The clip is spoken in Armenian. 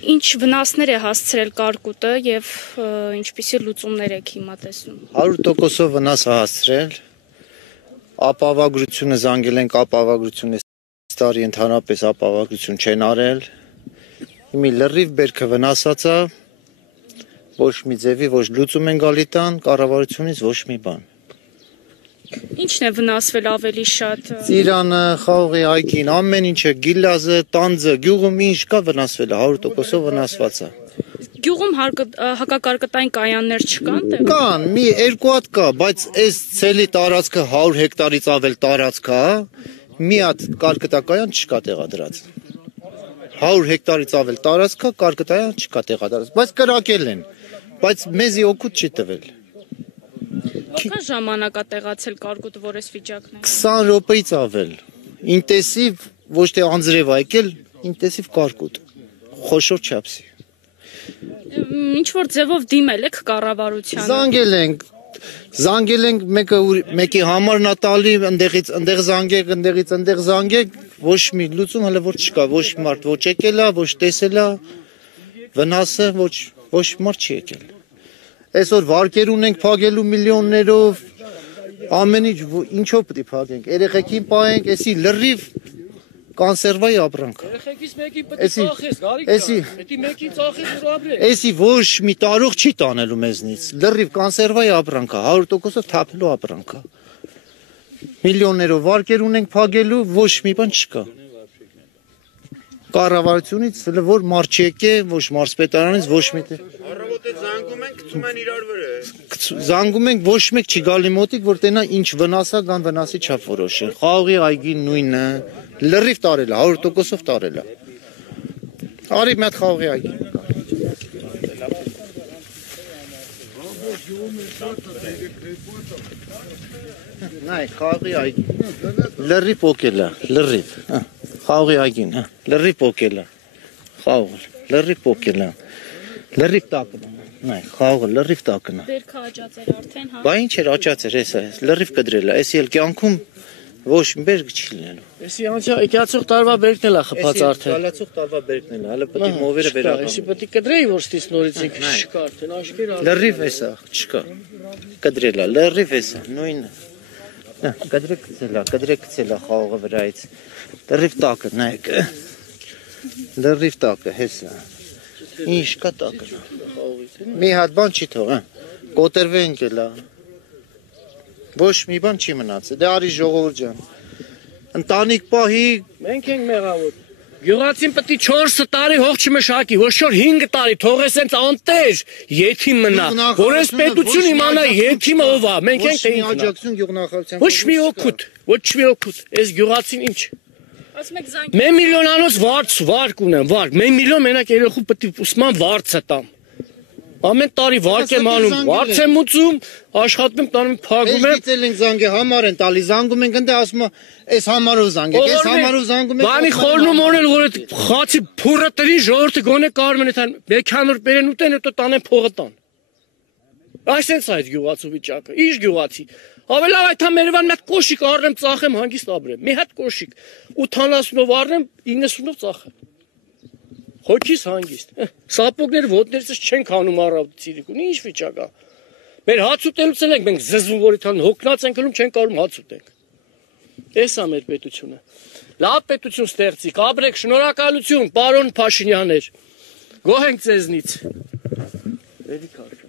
Ինչ վնասներ է հասցրել կարկուտը եւ ինչպիսի լուծումներ եք հիմա տեսնում։ 100%-ով վնաս է հասցրել։ Ապահովագրությունը զանգել ենք, ապահովագրությունը տարի ընդհանրապես ապահովագրություն չեն արել։ Հիմա լրիվ բերքը վնասած է, ոչ մի ձևի, ոչ լուծում են գալի տան, կառավարությունից ոչ մի բան։ Ինչն է վնասվել ավելի շատ։ Ծիրանը, խաղողի այգին, ամեն ինչը, գիլազը, տանձը, գյուղում ինչ կա վնասվել է, 100%-ով վնասված է։ Գյուղում հակակարկտային կայաններ չկան տեղ։ Կան, մի երկու հատ կա, բայց այս ցելի տարածքը 100 հեկտարից ավել տարածք է, մի հատ կարկտակայան չկա տեղադրած։ 100 հեկտարից ավել տարածք է, կարկտակայան չկա տեղադրած, բայց կրակել են, բայց մեզի օգուտ չի տվել։ Որքան ժամանակ է տեղացել կարկուտը, որ այս վիճակն է։ 20 րոպեից ավել։ Ինտենսիվ, ոչ թե անձրև եկել, ինտենսիվ կարկուտ։ Խոշոր չափսի։ Ինչ որ ձևով դիմել եք կառավարությանը։ Զանգել ենք մեկի համարն է տալի, ընդեղ զանգեք, ընդեղ զանգեք, ոչ մի լուծում հələ որ չկա, ոչ մարդ ոչ եկել է, ոչ տեսել է, վնասը ոչ մարդ չի եկել։ Այսօր վարկեր ունենք փակելու միլիոններով, ամեն ինչով պետք է փակենք, երեխեքին պահենք, էսի լրիվ կանսերվայի ապրանք։ Երեխեքից մեկին պետք է ծախես, գարիկ, պետք է մեկին ծախես որ ապրես։ Էսի ոչ մի տարող չի տանելու մեզնից, լրիվ կանսերվայի ապրանք է, 100%-ով թափելու ապրանք է։ Միլիոններով վարկեր ունենք փակելու, ոչ մի բան չկա։ Կառավարությունից որ մարդ չեկե, ոչ մարզպետարանից, ոչ մի տեղ։ Առավոտը զանգում են, գցում են իրար վրա։ Զանգում ենք, ոչ մեկ չի գալի մոտիկ, որ տենա ինչ վնասա կան վնասի չափ որոշեն։ Խաղողի այգին նույնը, լրիվ տարել է, 100%-ով տարել է։ Արի մի հատ խաղողի այգի։ Նայ, խաղողի այգի։ Լրիվ պոկել է, լրիվ։ Խաղողի այգին, լրիվ պոկել է։ Խաղողը, լրիվ պոկել է։ Լրիվ տակն է։ Նայ, խաղողը լրիվ տակն է։ Բերքը աճած էր արդեն, հա։ Բա ինչ էր աճած էր, էսա, լրիվ կդրել է։ Էսի էլ կյանքում ոչ մի բերք չի լինելու։ Էսի եկածող տարվա բերքն էլ է խփած արդեն։ Գալացող տարվա բերքն էլ է, հələ պետք է մովերը վերականգնել։ Էսի պետք է կդրեի որ ստից նորից չկա արդեն աշկեր։ Լրիվ էսա, չկա։ Կդրել է, լրիվ էսա, նույնը։ Կդրեք գցել է խաղողը վրայից։ Լրիվ տակը, նայեք։ Լրիվ տակը, հեսա։ Ինչ կա տակը։ Մի հատ բան չի թող, կոտրվենք էլ է։ Ոչ մի բան չի մնացել։ Դե արի ժողովուրդ ջան։ Ընտանիք պահի, մենք ենք մեղավոր։ Գյուղացին պետք է 4 տարի հող չմշակի, ոչ որ 5 տարի թողես այնց անտեր, եթիմ մնա, որ այս պետություն իմանա եթիմը ով է, մենք ենք թե ինքն։ աջակցություն գյուղնախարարության։ Ոչ մի օգուտ, ոչ մի օգուտ, այս գյուղացին ինչ։ Ասում եք զանգ։ Մեն միլիոնանոց վարկ ունեմ, վարկ, մեն միլիոն մենակ երեխու պետք է ուսման վարձը տամ։ Ամեն տարի վարկ եմ անում, վարձ եմ ուծում, աշխատում տանում փակում եմ։ Գիտել ենք զանգե համար են տալի, զանգում ենք ընդ ասում այս համարով զանգեք, այս համարով զանգում եք։ Բանի խորնում օրել որ այդ խացի փուրը տրի ժողովուրդը գոնե կարում են այդան մեքանոր բերեն ուտեն հետո տանեն փողը տան։ Այսպես այդ գյուղացու վիճակը, ինչ գյուղացի։ Ավելի լավ այդ համերվան մի հատ կոշիկ առնեմ ծախեմ հանգիստ ապրեմ։ Մի հատ կոշիկ 80-ով առնեմ 90-ով ծախեմ։ Հոգիս հանգիստ։ Սապոգները ոտներս չեն քանում առավոտը ցիրիկուն, ինչ վիճակ է։ Մեր հաց ուտելուց ենք մենք զզվում որ իթան հոգնած ենք գնում չեն կարում հաց ուտենք։ Էս է մեր պետությունը։ Լավ պետություն ստեղծի, կապրեք, շնորհակալություն, պարոն Փաշինյաններ։ Գոհ ենք ձեզնից։ Էլի կարգ։